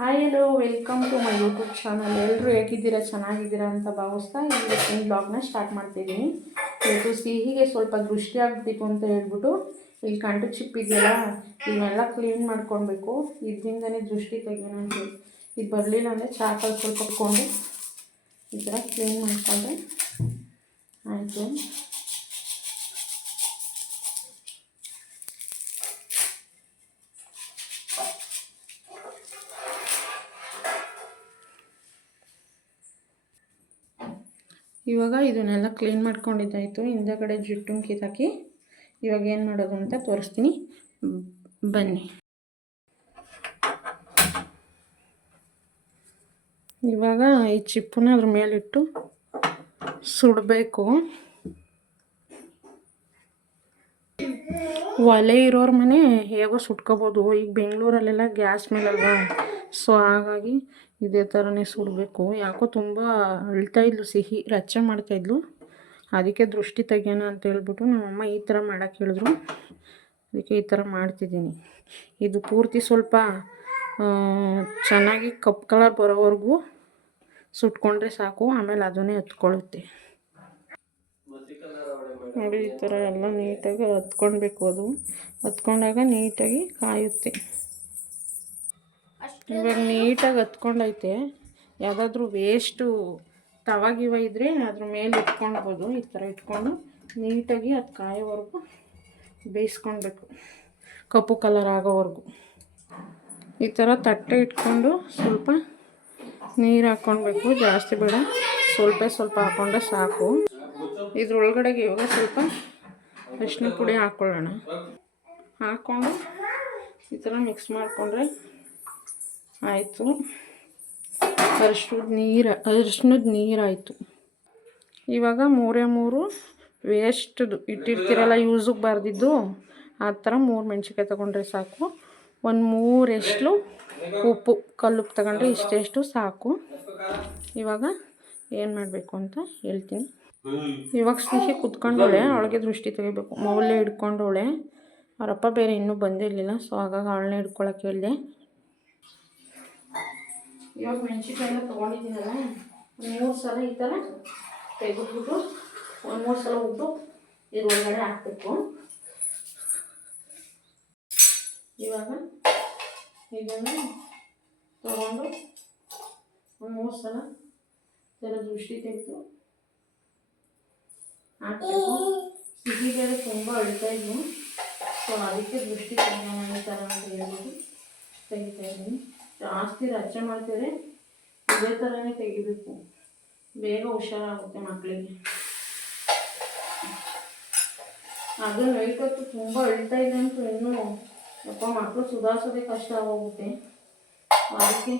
Hi hello welcome to my YouTube channel ಎಲ್ಲರೂ ಹೇಗಿದ್ದೀರಾ? ಚೆನ್ನಾಗಿದ್ದೀರಾ ಅಂತ ಭಾವಿಸ್ತಾ ಇವತ್ತಿನ ಬ್ಲಾಗ್ನ ಸ್ಟಾರ್ಟ್ ಮಾಡ್ತಿದ್ದೀನಿ. ಇವತ್ತು ಸಿಹಿಗೆ ಸ್ವಲ್ಪ ದೃಷ್ಟಿ ಆಗಬೇಕು ಅಂತ ಹೇಳ್ಬಿಟ್ಟು ಇಲ್ಲಿ ಕಂಟು ಚಿಪ್ ಇದೆಯಲ್ಲ ಇವನ್ನೆಲ್ಲ ಕ್ಲೀನ್ ಮಾಡ್ಕೊಳ್ಬೇಕು ಇದರಿಂದನೇ ದೃಷ್ಟಿ ತೆಗೆಯೋಣ ಅಂತ ಇದು ಬರಲಿಲ್ಲ ಅಂದರೆ ಚಾಕಲ್ಲಿ ಸ್ವಲ್ಪ ಕೊಂಡು ಈ ಥರ ಕ್ಲೀನ್ ಮಾಡಿಕೊಂಡ್ರೆ ಆಯಿತು. ಇವಾಗ ಇದನ್ನೆಲ್ಲ ಕ್ಲೀನ್ ಮಾಡ್ಕೊಂಡಿದ್ದಾಯಿತು. ಹಿಂದಗಡೆ ಜುಟ್ಟು ಕಿತ್ತಾಕಿ ಇವಾಗ ಏನು ಮಾಡೋದು ಅಂತ ತೋರಿಸ್ತೀನಿ. ಬನ್ನಿ. ಇವಾಗ ಈ ಚಿಪ್ಪನ್ನ ಅದ್ರ ಮೇಲಿಟ್ಟು ಸುಡಬೇಕು. ಒಲೆ ಇರೋರ ಮನೆ ಹೇಗೋ ಸುಟ್ಕೋಬೋದು. ಈಗ ಬೆಂಗಳೂರಲ್ಲೆಲ್ಲ ಗ್ಯಾಸ್ ಮೇಲಲ್ವಾ? ಸೊ ಹಾಗಾಗಿ ಇದೇ ಥರನೇ ಸುಡಬೇಕು. ಯಾಕೋ ತುಂಬ ಅಳ್ತಾ ಇದ್ಲು, ಸಿಹಿ, ರಚ್ಚೆ ಮಾಡ್ತಾಯಿದ್ಲು ಅದಕ್ಕೆ ದೃಷ್ಟಿ ತೆಗಿಯೋಣ ಅಂತ ಹೇಳ್ಬಿಟ್ಟು ನಮ್ಮಮ್ಮ ಈ ಥರ ಮಾಡೋಕ್ಕೆ ಹೇಳಿದ್ರು. ಅದಕ್ಕೆ ಈ ಥರ ಮಾಡ್ತಿದ್ದೀನಿ. ಇದು ಪೂರ್ತಿ ಸ್ವಲ್ಪ ಚೆನ್ನಾಗಿ ಕಪ್ ಕಲರ್ ಬರೋವರೆಗೂ ಸುಟ್ಕೊಂಡ್ರೆ ಸಾಕು, ಆಮೇಲೆ ಅದನ್ನೇ ಹತ್ಕೊಳ್ಳುತ್ತೆ ನೋಡಿ, ಈ ಥರ ಎಲ್ಲ ನೀಟಾಗಿ ಹತ್ಕೊಳ್ಬೇಕು ಅದು. ಹತ್ಕೊಂಡಾಗ ನೀಟಾಗಿ ಕಾಯುತ್ತೆ. ಇವಾಗ ನೀಟಾಗಿ ಹತ್ಕೊಂಡೈತೆ. ಯಾವುದಾದ್ರೂ ವೇಸ್ಟು ತವಾಗಿವ ಇದ್ದರೆ ಅದ್ರ ಮೇಲೆ ಇಟ್ಕೊಳ್ಬೋದು. ಈ ಥರ ಇಟ್ಕೊಂಡು ನೀಟಾಗಿ ಅದು ಕಾಯೋವರೆಗೂ ಬೇಯಿಸ್ಕೊಳ್ಬೇಕು. ಕಪ್ಪು ಕಲರ್ ಆಗೋವರೆಗೂ. ಈ ಥರ ತಟ್ಟೆ ಇಟ್ಕೊಂಡು ಸ್ವಲ್ಪ ನೀರು ಹಾಕ್ಕೊಳ್ಬೇಕು. ಜಾಸ್ತಿ ಬೇಡ. ಸ್ವಲ್ಪ ಸ್ವಲ್ಪ ಹಾಕ್ಕೊಂಡ್ರೆ ಸಾಕು. ಇದ್ರೊಳಗಡೆಗೆ ಇವಾಗ ಸ್ವಲ್ಪ ಅರಿಶಿನ ಪುಡಿ ಹಾಕ್ಕೊಳ್ಳೋಣ ಹಾಕ್ಕೊಂಡು ಈ ಥರ ಮಿಕ್ಸ್ ಮಾಡಿಕೊಂಡ್ರೆ ಆಯಿತು. ಅರಿಶಿನದ ನೀರು ಅರ್ಶಿನದ ನೀರಾಯಿತು ಇವಾಗ ಮೂರೇ ಮೂರು ವೇಸ್ಟ್ದು ಇಟ್ಟಿರ್ತೀರಲ್ಲ ಯೂಸಿಗೆ ಬರೆದಿದ್ದು, ಆ ಥರ ಮೂರು ಮೆಣಸಿನ್ಕಾಯಿ ತೊಗೊಂಡ್ರೆ ಸಾಕು. ಒಂದು ಮೂರೆಷ್ಟು ಉಪ್ಪು ಕಲ್ಲುಪ್ಪು ತಗೊಂಡ್ರೆ ಇಷ್ಟೆಷ್ಟು ಸಾಕು. ಇವಾಗ ಏನು ಮಾಡಬೇಕು ಅಂತ ಹೇಳ್ತೀನಿ. ಇವಾಗ ಸಿಹಿ ಕುತ್ಕೊಂಡವಳೆ ಅವಳಿಗೆ ದೃಷ್ಟಿ ತೆಗಿಬೇಕು. ಮೌಲ್ಯ ಹಿಡ್ಕೊಂಡವಳೆ ಅವರಪ್ಪ ಬೇರೆ ಇನ್ನೂ ಬಂದಿರಲಿಲ್ಲ ಸೊ ಹಾಗಾಗಿ ಅವಳನ್ನೇ ಹಿಡ್ಕೊಳಕ್ಕೆ ಹೇಳಿದೆ. ಇವಾಗ ಮೆಣಸಿನ್ಕಾಯಿ ಎಲ್ಲ ತೊಗೊಂಡಿದ್ದೀನಲ್ಲ ಒಂದು ಮೂರು ಸಲ ಈ ಥರ ತೆಗೆದ್ಬಿಟ್ಟು ಒಂದು ಮೂರು ಸಲ ಉಪ್ಪು ಇದ್ರೊಳಗಡೆ ಹಾಕಬೇಕು ಇವಾಗ ಇದನ್ನು ತಗೊಂಡು ಒಂದು ಮೂರು ಸಲ ಥರ ದೃಷ್ಟಿ ತೆಗೆದು ಹಾಕಬೇಕು ಸಿಹಿ ಬೇರೆ ತುಂಬ ಅಳ್ತಾ ಇದ್ವು ಸೊ ಅದಕ್ಕೆ ದೃಷ್ಟಿ ತೆಗೆಯೋಣ ಈ ಥರ ಅಂತ ಹೇಳ್ಬಿಟ್ಟು ತೆಗಿತಾ ಇದ್ದೀನಿ ಜಾಸ್ತಿ ರಚನೆ ಮಾಡ್ತಿದ್ರೆ ಇದೇ ಥರನೇ ತೆಗಿಬೇಕು. ಬೇಗ ಹುಷಾರಾಗುತ್ತೆ ಮಕ್ಕಳಿಗೆ ಅದು ನೈಟ್ ಹೊತ್ತು ತುಂಬ ಅಳ್ತಾ ಇದೆ ಅಂತೂ ಇನ್ನೂ ಅಪ್ಪ ಮಕ್ಕಳು ಸುಧಾರಿಸೋದೇ ಕಷ್ಟ ಆಗೋಗುತ್ತೆ. ಅದಕ್ಕೆ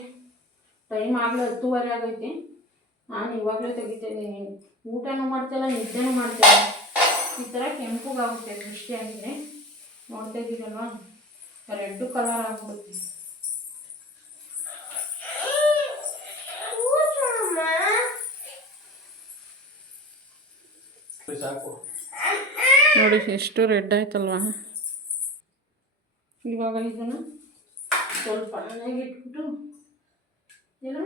ಟೈಮ್ ಆಗಲೇ ಹತ್ತುವರೆ ಆಗೈತೆ. ನಾನು ಇವಾಗಲೇ ತೆಗಿತೇನೆ. ಇದ್ದೀನಿ ಊಟನೂ ಮಾಡ್ತಿಲ್ಲ, ನಿದ್ದೆನೂ ಮಾಡ್ತಿಲ್ಲ. ಈ ಥರ ಕೆಂಪುಗಾಗುತ್ತೆ ದೃಷ್ಟಿ ಆಗಿದೆ ನೋಡ್ತಾ ಇದ್ದೀರಲ್ವಾ ರೆಡ್ಡು ಕಲರ್ ಆಗ್ಬಿಡುತ್ತೆ. ನೋಡಿ, ಎಷ್ಟು ರೆಡ್ ಆಯ್ತಲ್ವಾ? ಇವಾಗ ಇದನ್ನು ಸ್ವಲ್ಪ ಮನೆಗೆ ಇಟ್ಬಿಟ್ಟು ಏನು?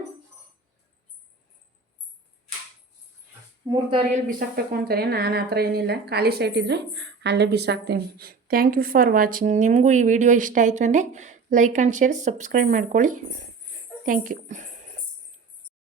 ಮೂರು ದಾರಿಯಲ್ಲಿ ಬಿಸಾಕ್ಬೇಕು ಅಂತಾರೆ. ನಾನು ಆ ಥರ ಏನಿಲ್ಲ. ಖಾಲಿ ಸೈಟ್ ಇದ್ದರೆ ಅಲ್ಲೇ ಬಿಸಾಕ್ತೀನಿ. ಥ್ಯಾಂಕ್ ಯು ಫಾರ್ ವಾಚಿಂಗ್ ನಿಮಗೂ ಈ ವಿಡಿಯೋ ಇಷ್ಟ ಆಯಿತು ಅಂದರೆ ಲೈಕ್ ಆ್ಯಂಡ್ ಶೇರ್ ಸಬ್ಸ್ಕ್ರೈಬ್ ಮಾಡ್ಕೊಳ್ಳಿ. Thank you